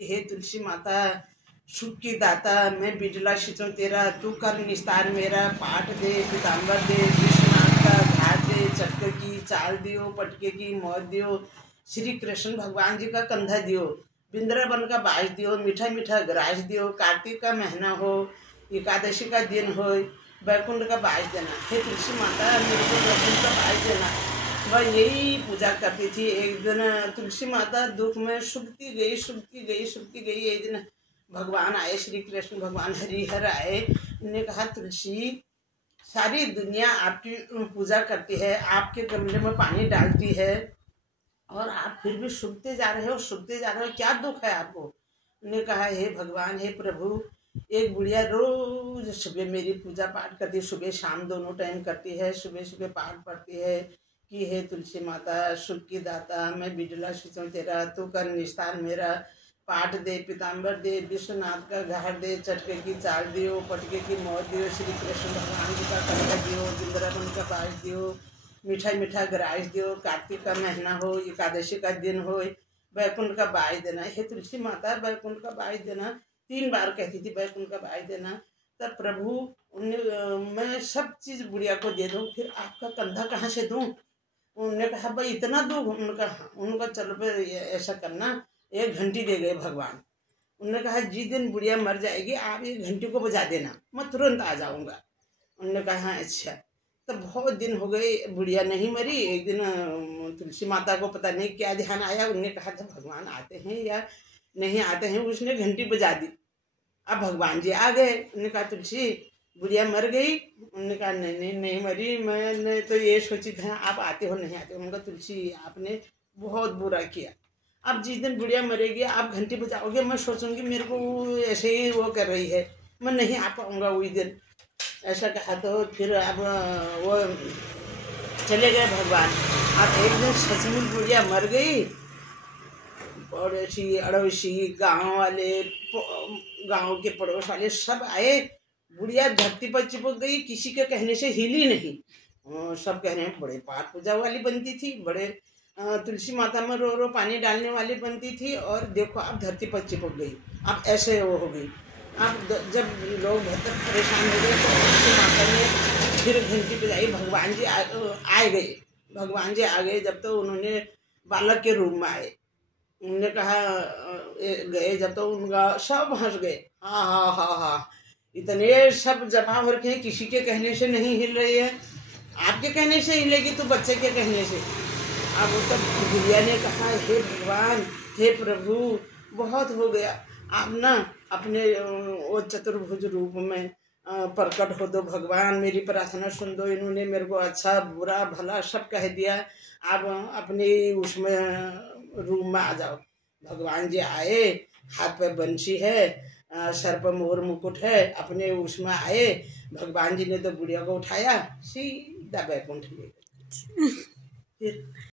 हे तुलसी माता सुख की दाता, मैं बिजला शीतों तेरा, तू कर निस्तार मेरा। पाठ दे पीताम्बर दे, विश्वनाथ का घाट दे, चक्कर की चाल दियो, पटके की मौत दियो। श्री कृष्ण भगवान जी का कंधा दियो, वृंदावन का बाज दियो, मीठा मीठा ग्रास दियो। कार्तिक का महीना हो, एकादशी का दिन हो, बैकुंठ का बाज देना। हे तुलसी माता मेरे को बैकुंठ का बाज देना। वह यही पूजा करती थी। एक दिन तुलसी माता दुख में सुखती गई, सुखती गई, सुखती गई। एक दिन भगवान आए, श्री कृष्ण भगवान हरिहर आए। उन्होंने कहा तुलसी सारी दुनिया आपकी पूजा करती है, आपके गमले में पानी डालती है और आप फिर भी सूखते जा रहे हो, सूखते जा रहे हो, क्या दुख है आपको। उन्होंने कहा हे भगवान, हे प्रभु, एक बुढ़िया रोज सुबह मेरी पूजा पाठ करती है, सुबह शाम दोनों टाइम करती है। सुबह सुबह पाठ पढ़ती है कि हे तुलसी माता सुख की दाता, मैं बिजला शीतों तेरा, तू कर निस्तार मेरा। पाठ दे पीताम्बर दे, विश्वनाथ का घाट दे, चटके की चाल दियो, पटके की मौत दियो। श्री कृष्ण भगवान जी का कंधा दियो, वृंदावन का बाज दियो, मीठा मीठा ग्रास दियो। कार्तिक का महीना हो, एकादशी का दिन हो, बैकुंठ का बाज देना। हे तुलसी माता बैकुंठ का बाज देना। 3 बार कहती थी बैकुंठ का बाज देना। तब प्रभु मैं सब चीज़ बुढ़िया को दे दूँ, फिर आपका कंधा कहाँ से दूँ। उन्होंने कहा भाई इतना दूँ। उनका चलो फिर ऐसा करना, 1 घंटी दे गए भगवान। उन्होंने कहा जिस दिन बुढ़िया मर जाएगी आप 1 घंटी को बजा देना, मैं तुरंत आ जाऊंगा। उन्होंने कहा हाँ अच्छा। तो बहुत दिन हो गए, बुढ़िया नहीं मरी। एक दिन तुलसी माता को पता नहीं क्या ध्यान आया, उन्होंने कहा था भगवान आते हैं या नहीं आते हैं। उसने घंटी बजा दी। अब भगवान जी आ गए। उन्होंने कहा तुलसी बुढ़िया मर गई। उन्होंने कहा नहीं नहीं नहीं मरी, मैंने तो ये सोची था आप आते हो नहीं आते हो। उन्होंने कहा तुलसी आपने बहुत बुरा किया, अब जिस दिन बुढ़िया मरेगी आप घंटी बजाओगे, मैं सोचूंगी मेरे को ऐसे ही वो कर रही है, मैं नहीं आ पाऊंगा उस दिन। ऐसा कहा तो फिर अब वो चले गए भगवान। अब एक दिन सचमुच बुढ़िया मर गई। पड़ोसी अड़ोसी गाँव वाले, गाँव के पड़ोस वाले सब आए। बुढ़िया धरती पर चिपक गई, किसी के कहने से हिली नहीं। सब कह रहे हैं बड़े पाठ पूजा वाली बनती थी, बड़े तुलसी माता में रो रो पानी डालने वाली बनती थी, और देखो अब धरती पर चिपक गई, अब ऐसे वो हो गई। अब जब लोग बहुत परेशान हो गए तो तुलसी माता ने फिर घंटी बजाई। भगवान जी आ गए। भगवान जी आ गए जब तो उन्होंने बालक के रूप में आए। उन्होंने कहा गए जब तो उनका सब हंस गए, हाँ हाँ हाँ हाँ, इतने सब जमा हो रखे हैं, किसी के कहने से नहीं हिल रही है, आपके कहने से हिलेगी तो बच्चे के कहने से। अब तो बुढ़िया ने कहा हे भगवान, हे प्रभु, बहुत हो गया, आप ना अपने वो चतुर्भुज रूप में प्रकट हो दो भगवान, मेरी प्रार्थना सुन दो। इन्होंने मेरे को अच्छा बुरा भला सब कह दिया, आप अपने उसमें रूम में आ जाओ। भगवान जी आए, हाथ पे बंसी है, सर पर मोर मुकुट है, अपने उसमें आए। भगवान जी ने तो बुढ़िया को उठाया, सीधा बैकुंठ ले गए।